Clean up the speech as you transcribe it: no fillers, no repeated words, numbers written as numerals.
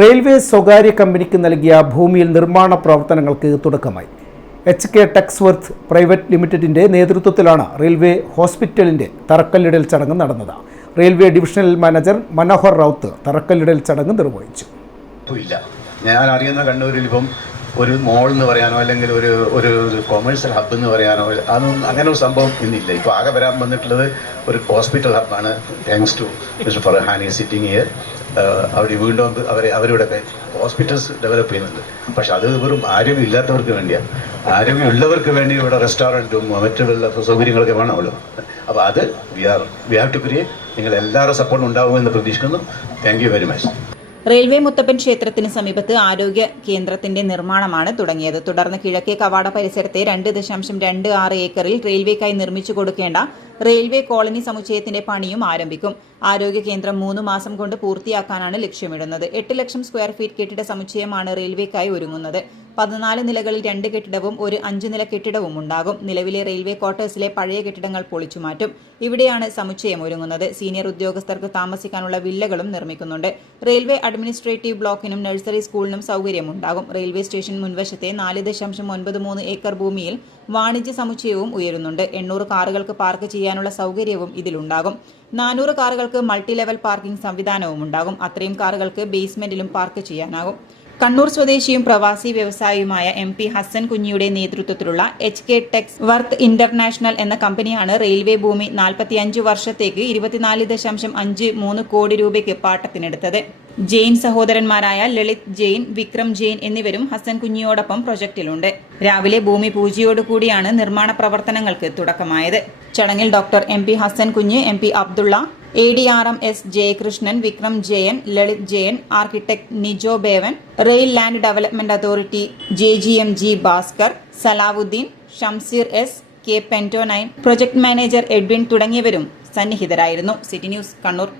Railway സ്വകാര്യ കമ്പനിക്ക് നൽകിയ ഭൂമിയിൽ നിർമ്മാണ പ്രവർത്തനങ്ങൾക്ക് തുടക്കമായി. HK ടെക്സ്വർത്ത് പ്രൈവറ്റ് ലിമിറ്റഡിന്റെ നേതൃത്വത്തിലാണ് റെയിൽവേ ഹോസ്പിറ്റലിന്റെ തറക്കല്ലിടൽ ചടങ്ങ് നടന്നത്. Railway divisional manager Manohar Raut തറക്കല്ലിടൽ ചടങ്ങ് നിർവഹിച്ചു. ഞാൻ അറിയുന്ന കണ്ണൂരിൽ ഇപ്പം ഒരു മോൾ എന്ന് പറയാനോ അല്ലെങ്കിൽ ഒരു കൊമേഴ്സ്യൽ ഹബ്ബ് എന്ന് പറയാനോ അതൊന്നും അങ്ങനെ ഒരു സംഭവം ഇന്നില്ല. ഇപ്പോൾ ആകെ വരാൻ വന്നിട്ടുള്ളത് ഒരു ഹോസ്പിറ്റൽ ഹബ്ബാണ്. Thanks to mister Farhan sitting here. അവിടെ വീണ്ടും അവരുടെ ഹോസ്പിറ്റൽസ് ഡെവലപ്പ് ചെയ്യുന്നുണ്ട്. പക്ഷെ അത് വെറും ആരോഗ്യമില്ലാത്തവർക്ക് വേണ്ടിയാണ്. ആരോഗ്യമുള്ളവർക്ക് വേണ്ടി ഇവിടെ റെസ്റ്റോറൻറ്റും മറ്റുള്ള സൗകര്യങ്ങളൊക്കെ വേണമല്ലോ. അപ്പോൾ അത് വി ഹാവ് ടു ക്രിയേറ്റ്. നിങ്ങൾ എല്ലാവരുടെ സപ്പോർട്ടും ഉണ്ടാകുമെന്ന് പ്രതീക്ഷിക്കുന്നു. Thank you very much. Railway Muthappan ക്ഷേത്രത്തിന് സമീപത്ത് ആരോഗ്യ കേന്ദ്രത്തിന്റെ നിർമ്മാണമാണ് തുടങ്ങിയത്. തുടർന്ന് കിഴക്കേ കവാട പരിസരത്തെ 2.26 ഏക്കറിൽ റെയിൽവേക്കായി നിർമ്മിച്ചു കൊടുക്കേണ്ട റെയിൽവേ കോളനി സമുച്ചയത്തിന്റെ പണിയും ആരംഭിക്കും. ആരോഗ്യ കേന്ദ്രം 3 മാസം കൊണ്ട് പൂർത്തിയാക്കാനാണ് ലക്ഷ്യമിടുന്നത്. 8 ലക്ഷം സ്ക്വയർ ഫീറ്റ് കെട്ടിട സമുച്ചയമാണ് റെയിൽവേക്കായി ഒരുങ്ങുന്നത്. 14 നിലകളിൽ 2 കെട്ടിടവും ഒരു 5 നില കെട്ടിടവും ഉണ്ടാകും. നിലവിലെ റെയിൽവേ ക്വാർട്ടേഴ്സിലെ പഴയ കെട്ടിടങ്ങൾ പൊളിച്ചുമാറ്റും. ഇവിടെയാണ് സമുച്ചയം ഒരുങ്ങുന്നത്. സീനിയർ ഉദ്യോഗസ്ഥർക്ക് താമസിക്കാനുള്ള വില്ലകളും നിർമ്മിക്കുന്നുണ്ട്. റെയിൽവേ അഡ്മിനിസ്ട്രേറ്റീവ് ബ്ലോക്കിനും നഴ്സറി സ്കൂളിനും സൗകര്യമുണ്ടാകും. റെയിൽവേ സ്റ്റേഷൻ മുൻവശത്തെ 4.93 ഏക്കർ ഭൂമിയിൽ വാണിജ്യ സമുച്ചയവും ഉയരുന്നുണ്ട്. 800 കാറുകൾക്ക് പാർക്ക് ചെയ്യാനുള്ള സൗകര്യവും ഇതിലുണ്ടാകും. 400 കാറുകൾക്ക് മൾട്ടി ലെവൽ പാർക്കിംഗ് സംവിധാനവും ഉണ്ടാകും. അത്രയും കാറുകൾക്ക് ബേസ്മെന്റിലും പാർക്ക് ചെയ്യാനാകും. കണ്ണൂർ സ്വദേശിയും പ്രവാസി വ്യവസായിയുമായ MP ഹസൻ കുഞ്ഞിയുടെ നേതൃത്വത്തിലുള്ള HK ടെക്സ്വർത്ത് ഇന്റർനാഷണൽ എന്ന കമ്പനിയാണ് റെയിൽവേ ഭൂമി 45 വർഷത്തേക്ക് 24.53 കോടി രൂപയ്ക്ക് പാട്ടത്തിനെടുത്തത്. ജെയിൻ സഹോദരന്മാരായ ലളിത് ജെയിൻ, വിക്രം ജെയിൻ എന്നിവരും ഹസൻ കുഞ്ഞിയോടൊപ്പം പ്രൊജക്ടിലുണ്ട്. രാവിലെ ഭൂമി പൂജയോടുകൂടിയാണ് നിർമ്മാണ പ്രവർത്തനങ്ങൾക്ക് തുടക്കമായത്. ചടങ്ങിൽ doctor MP Hasan Kunju, MP Abdulla, ADRM S Jayakrishnan, Vikram Jayan, Lalit Jayan, architect Nijo Bevan, rail land development authority JGMG Bhaskar, Salahuddin, Shamseer S, K Pento 9, project manager Edwin തുടങ്ങിയവരും സന്നിഹിതരായിരുന്നു. City news, Kannur.